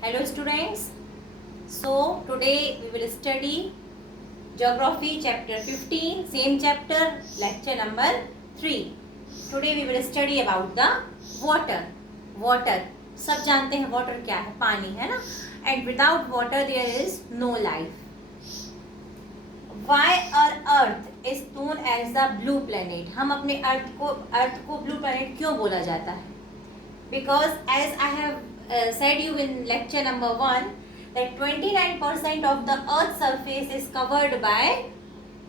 Hello students. So today we will study Geography chapter 15, same chapter, lecture number 3. Today we will study about the water. Water. सब जानते हैं water क्या है, पानी है ना. And without water there is no life. Why our earth is known as the blue planet? हम अपने अर्थ को blue planet क्यों बोला जाता है? Because as I have said you in lecture number 1 that 29% of the earth's surface is covered by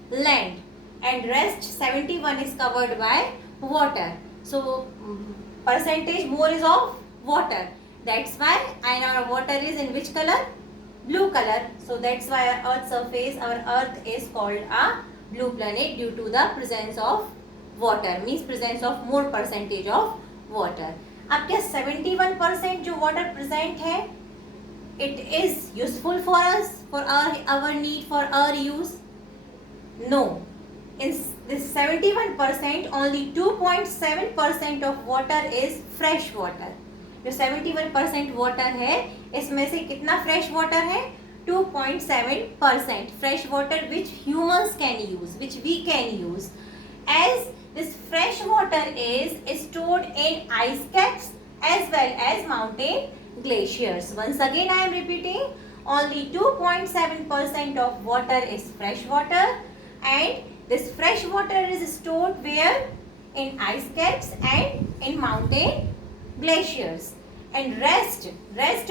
land and rest 71 is covered by water. So percentage more is of water. That's why our water is in which color? Blue color. So that's why our earth's surface, our earth is called a blue planet due to the presence of water, means presence of more percentage of water. अब क्या 71% जो water present है it is useful for us, for our need, for our use? No. In this 71% only 2.7% of water is fresh water. जो 71% water है इसमें से कितना fresh water है? 2.7% fresh water which humans can use, which we can use. As this fresh water is stored in ice caps as well as mountain glaciers. Once again I am repeating, only 2.7% of water is fresh water and this fresh water is stored where? In ice caps and in mountain glaciers. And rest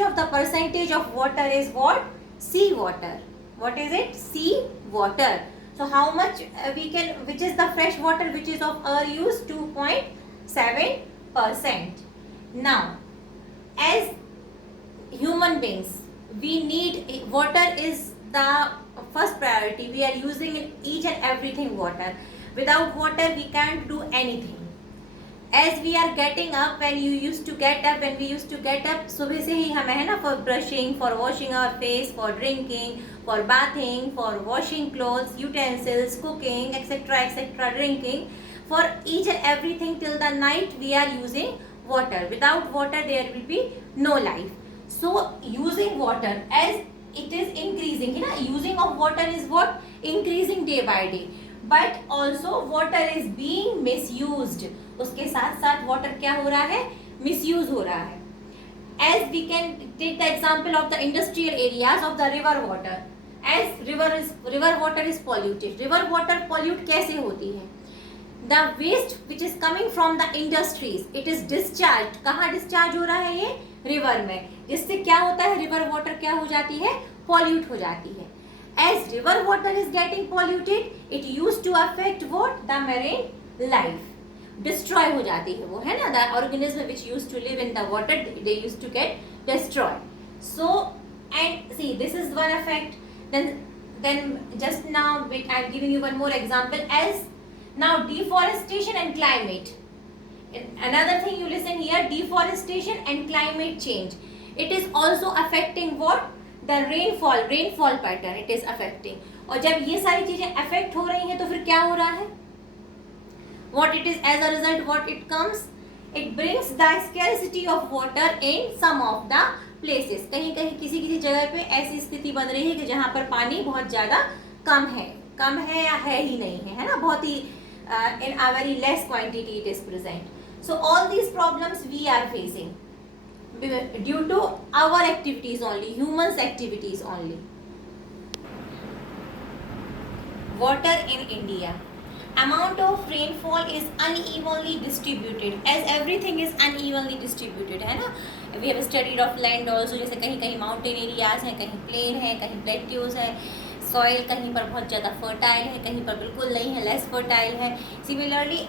of the percentage of water is what? Sea water. What is it? Sea water. So how much we can, which is the fresh water which is of our use? 2.7%. Now, as human beings, we need water is the first priority. We are using in each and everything water. Without water, we can't do anything. As we are getting up, when we used to get up, सुबह से ही हमें है ना, for brushing, for washing our face, for drinking, for bathing, for washing clothes, utensils, cooking, etc., drinking, for each and everything till the night we are using water. Without water there will be no life. So using water as it is increasing, है ना, using of water is what? Increasing day by day. But also water is being misused. उसके साथ साथ water क्या हो रहा है? Misuse हो रहा है. As we can take the example of the industrial areas of the river water. As river water is polluted. River water pollute कैसे होती है? The waste which is coming from the industries, it is discharged. कहाँ discharge हो रहा है ये? River में. जिससे क्या होता है? River water क्या हो जाती है? Pollute हो जाती है. As river water is getting polluted, it used to affect what? The marine life. Destroy हो जाती है वो, है ना, the organism which used to live in the water, they used to get destroyed. So, and see, this is one effect. Then just now I am giving you one more example. As now deforestation and climate. Another thing you listen here, deforestation and climate change. It is also affecting what? The rainfall pattern. It is affecting. और जब ये सारी चीजें affect हो रही हैं तो फिर क्या हो रहा है? What it is, as a result, what it comes? It brings the scarcity of water in some of the places. कहीं कहीं किसी जगह पे ऐसी स्थिति बन रही है कि जहाँ पर पानी बहुत ज़्यादा कम है या है ही नहीं है ना, बहुत ही in a very less quantity it is present. So all these problems we are facing due to our activities only, humans activities only. Water in India. Amount of rainfall is unevenly distributed. As everything is unevenly distributed, है ना. We have studied of land also. जैसे कहीं कहीं mountain areas हैं, कहीं plain है, कहीं plateaus है. Soil कहीं पर बहुत ज़्यादा fertile है, कहीं पर बिल्कुल नहीं है, less fertile है. Similarly,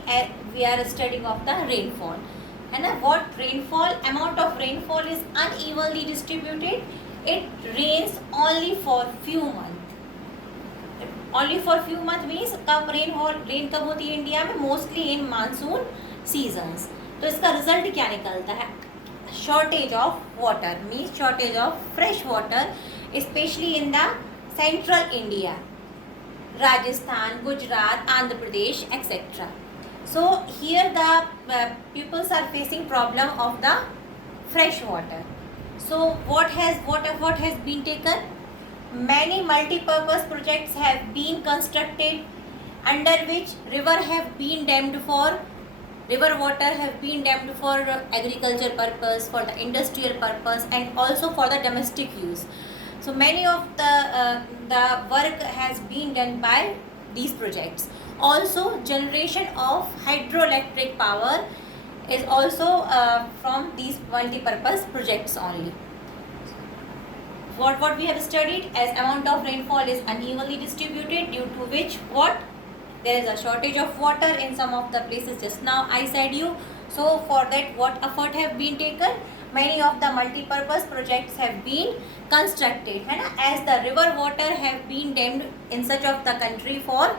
we are studying of the rainfall, है ना. What rainfall? Amount of rainfall is unevenly distributed. It rains only for few months. Only for few months means कब रेन कब होती है इंडिया में? Mostly in monsoon seasons. तो इसका result क्या निकलता है? Shortage of water, means shortage of fresh water, specially in the central India, Rajasthan, Gujarat, Andhra Pradesh, etcetera. So here the pupils are facing problem of the fresh water. So what has been taken? Many multi-purpose projects have been constructed under which river water have been dammed for agriculture purpose, for the industrial purpose, and also for the domestic use. So many of the work has been done by these projects. Also, generation of hydroelectric power is also from these multi-purpose projects only. What we have studied, as amount of rainfall is unevenly distributed, due to which there is a shortage of water in some of the places. Just now I said you. So for that, what effort have been taken? Many of the multi-purpose projects have been constructed, है ना, as the river water have been dammed in such of the country for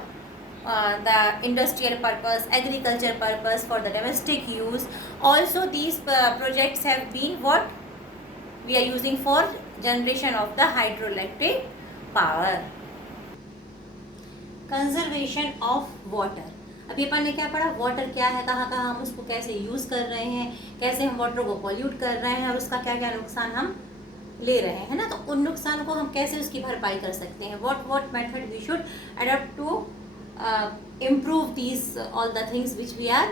the industrial purpose, agriculture purpose, for the domestic use. Also these projects have been what we are using for generation of the hydroelectric power. Conservation of water. अभी अपन ने क्या पढ़ा, water क्या है, कहाँ कहाँ हम उसको कैसे यूज़ कर रहे हैं, कैसे हम वाटर को पॉल्यूट कर रहे हैं और उसका क्या क्या नुकसान हम ले रहे हैं, है ना. तो उन नुकसान को हम कैसे उसकी भरपाई कर सकते हैं, what method we should adopt to improve these all the things which we are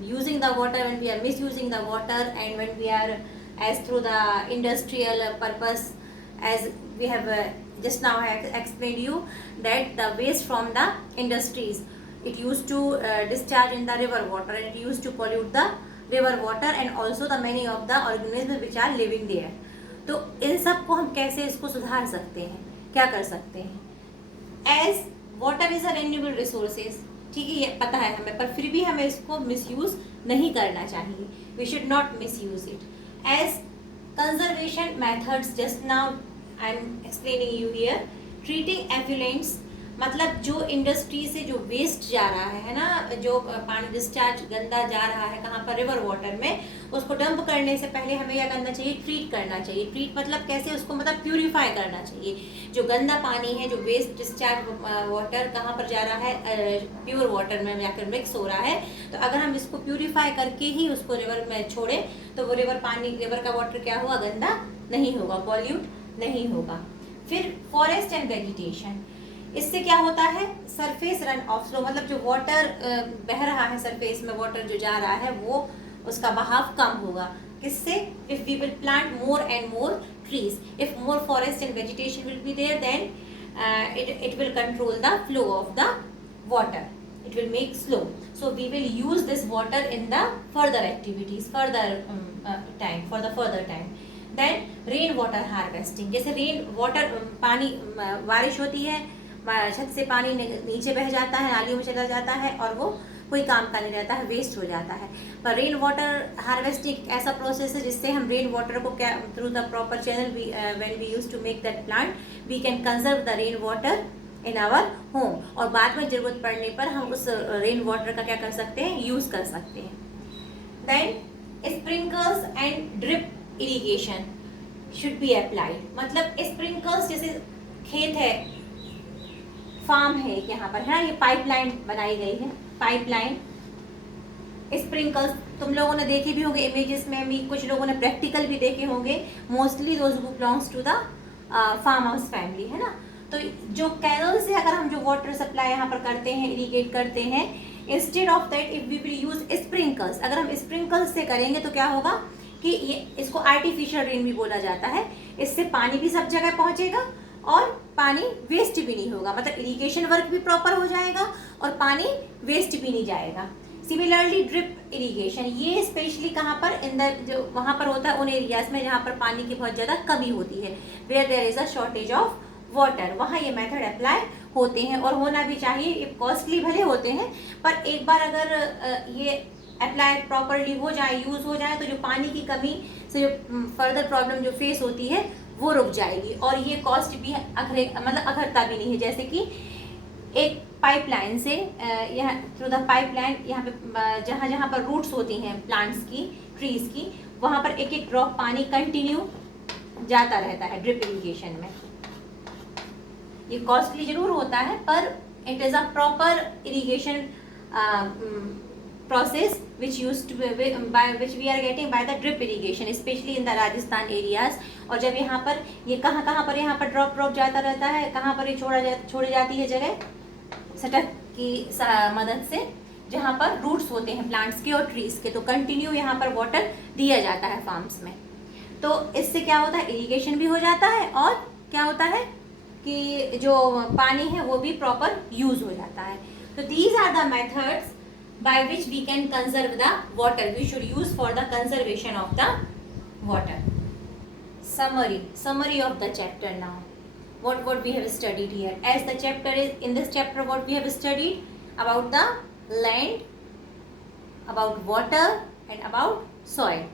using the water, when we are misusing the water, and when we are as through the industrial purpose, as we have just now I explained you that the waste from the industries, it used to discharge in the river water, and it used to pollute the river water and also the many of the organisms which are living there. तो इन सब को हम कैसे इसको सुधार सकते हैं, क्या कर सकते हैं. As water is a renewable resources, ठीक है, ये पता है हमें, पर फिर भी हमें इसको मिसयूज नहीं करना चाहिए. We should not misuse it. As conservation methods, just now I am explaining you here. Treating effluents, मतलब जो इंडस्ट्री से जो वेस्ट जा रहा है ना, जो पानी डिस्चार्ज गंदा जा रहा है कहाँ पर, रिवर वाटर में, उसको डंप करने से पहले हमें क्या करना चाहिए, ट्रीट करना चाहिए. ट्रीट मतलब कैसे, उसको मतलब प्यूरिफाई करना चाहिए. जो गंदा पानी है, जो वेस्ट डिस्चार्ज वाटर कहाँ पर जा रहा है, प्योर वाटर में जाकर मिक्स हो रहा है. तो अगर हम इसको प्यूरिफाई करके ही उसको रिवर में छोड़ें तो वो रिवर का वाटर क्या होगा, गंदा नहीं होगा, पॉल्यूट नहीं होगा. फिर फॉरेस्ट एंड वेजिटेशन, इससे क्या होता है, सरफेस रन ऑफ फ्लो, मतलब जो वाटर बह रहा है सरफेस में, वाटर जो जा रहा है वो उसका बहाव कम होगा. किससे, if we will plant more and more trees, if more forest and vegetation will be there, then it will control the flow of the water, it will make slow. So we will use this water in the further activities, for the further time. Then rain water harvesting, जैसे rain water, पानी बारिश होती है, छत से पानी नीचे बह जाता है, नालियों में चला जाता है और वो कोई काम का नहीं रहता है, वेस्ट हो जाता है. पर रेन वाटर हार्वेस्टिंग ऐसा प्रोसेस है जिससे हम रेन वाटर को क्या, through the proper channel, when we use to make that plant, we can conserve the rain water in our home, और बाद में ज़रूरत पड़ने पर हम उस रेन वाटर का क्या कर सकते हैं, यूज़ कर सकते हैं. Then sprinkles and drip irrigation should be applied, मतलब स्प्रिंकल्स, जैसे खेत है, फार्म है यहाँ पर, है ना, ये पाइपलाइन बनाई गई है, पाइपलाइन. स्प्रिंकल्स तुम लोगों ने देखे भी होंगे इमेजेस में भी, कुछ लोगों ने प्रैक्टिकल भी देखे होंगे, mostly those who belongs to the farmers family, है ना. तो जो कैनल से अगर हम जो वाटर सप्लाई यहाँ पर करते हैं, इरीगेट करते हैं, instead of that if we will use sprinkles, अगर हम स्प्रिंकल्स से करेंगे तो क्या होगा कि ये, इसको आर्टिफिशियल रेन भी बोला जाता है. इससे पानी भी सब जगह पहुँचेगा और पानी वेस्ट भी नहीं होगा, मतलब इरिगेशन वर्क भी प्रॉपर हो जाएगा और पानी वेस्ट भी नहीं जाएगा. सिमिलरली ड्रिप इरिगेशन, ये स्पेशली कहाँ पर, इन द जो वहाँ पर होता है उन एरियाज में जहाँ पर पानी की बहुत ज़्यादा कमी होती है, where there is a shortage of water, वहाँ ये मेथड अप्लाई होते हैं और होना भी चाहिए. ये कॉस्टली भले होते हैं, पर एक बार अगर ये अप्लाई प्रॉपरली हो जाए, यूज़ हो जाए, तो जो पानी की कमी से जो फर्दर प्रॉब्लम जो फेस होती है वो रुक जाएगी और ये कॉस्ट भी अखरता भी नहीं है. जैसे कि एक पाइपलाइन से यहाँ थ्रू द पाइपलाइन, यहाँ पे जहाँ जहाँ पर रूट्स होती हैं प्लांट्स की, ट्रीज की, वहाँ पर एक एक ड्रॉप पानी कंटिन्यू जाता रहता है ड्रिप इरिगेशन में. ये कॉस्टली जरूर होता है पर it is a proper irrigation process which used to be by which we are getting by the drip irrigation, especially in the Rajasthan areas. और जब यहाँ पर ये कहाँ पर यहाँ पर ड्रॉप जाता रहता है, कहाँ पर ये छोड़ी जाती है जगह, सटक की मदद से, जहाँ पर रूट्स होते हैं प्लांट्स के और ट्रीज के, तो कंटिन्यू यहाँ पर वाटर दिया जाता है फार्म्स में। तो इससे क्या होता है, इरिगेशन भी हो जाता है और क्या होता है कि जो पानी है वो भी प्रॉपर यूज हो जाता है। तो these are the methods by which we can conserve the water, we should use for the conservation of the water. Summary of the chapter now. What we have studied here, as the chapter is in this chapter, what we have studied about the land, about water and about soil.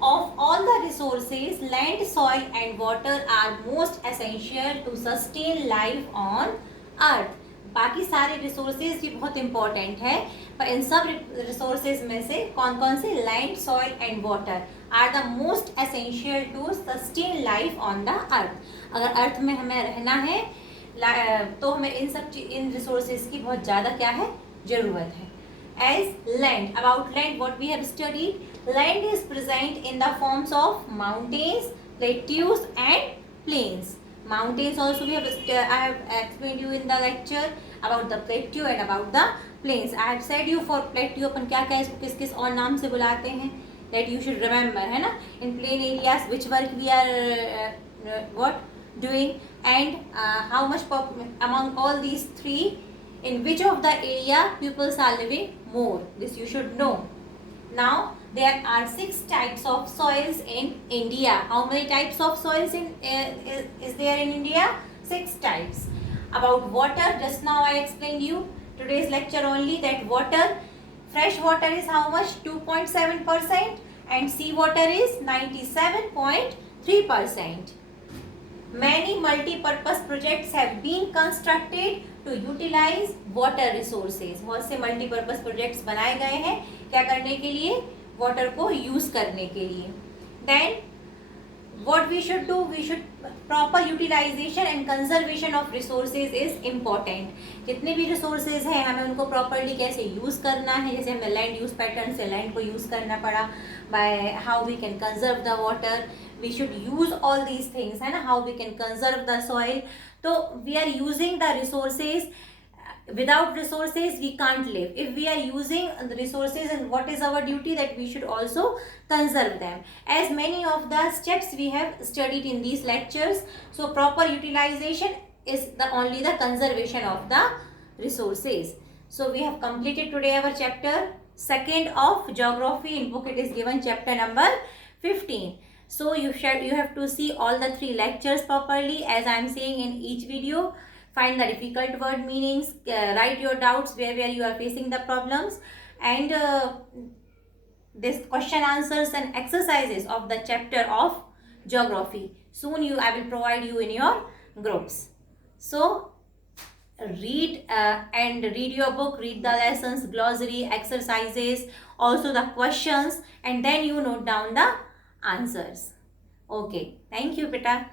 Of all the resources, land, soil and water are most essential to sustain life on earth. बाकी सारे resources भी बहुत important है, पर इन सब resources में से कौन कौन से, land, soil and water are the most essential to sustain life on the earth. अगर अर्थ में हमें रहना है तो हमें इन रिसोर्सेज की बहुत ज़्यादा क्या है, ज़रूरत है। As land, about land what we have studied, land is present in the forms of mountains, plateaus and plains. Mountains also I have explained you in the lecture about the plateau and about the plains. I have said you for plateau अपन क्या क्या इसको किस किस और नाम से बुलाते हैं, that you should remember, है ना। In plain areas which work we are what doing, and how much among all these three, in which of the area peoples are living more, this you should know. Now there are 6 types of soils in India. How many types of soils is there in India? 6 types. About water, just now I explained you today's lecture only that water, fresh water is how much, 2.7%, and sea water is 97.3%. Many multi-purpose projects have been constructed to utilize water resources. बहुत से multi-purpose projects बनाए गए हैं, क्या करने के लिए, water को यूज करने के लिए। Then what we should do, we should proper utilization and conservation of resources is important. जितने भी resources हैं हमें उनको properly कैसे यूज करना है, जैसे हमें land use pattern से land को यूज करना पड़ा, by how we can conserve the water, we should use all these things, है ना, how we can conserve the soil. तो we are using the resources. Without resources we can't live. If we are using the resources, and what is our duty, that we should also conserve them, as many of the steps we have studied in these lectures. So proper utilization is only the conservation of the resources. So we have completed today our chapter 2nd of geography. In book it is given chapter number 15. So you have to see all the 3 lectures properly, as I am saying in each video. Find the difficult word meanings, write your doubts where you are facing the problems, and this question answers and exercises of the chapter of geography. Soon I will provide you in your groups. So read your book, read the lessons, glossary, exercises, also the questions, and then you note down the answers. Okay, thank you, beta.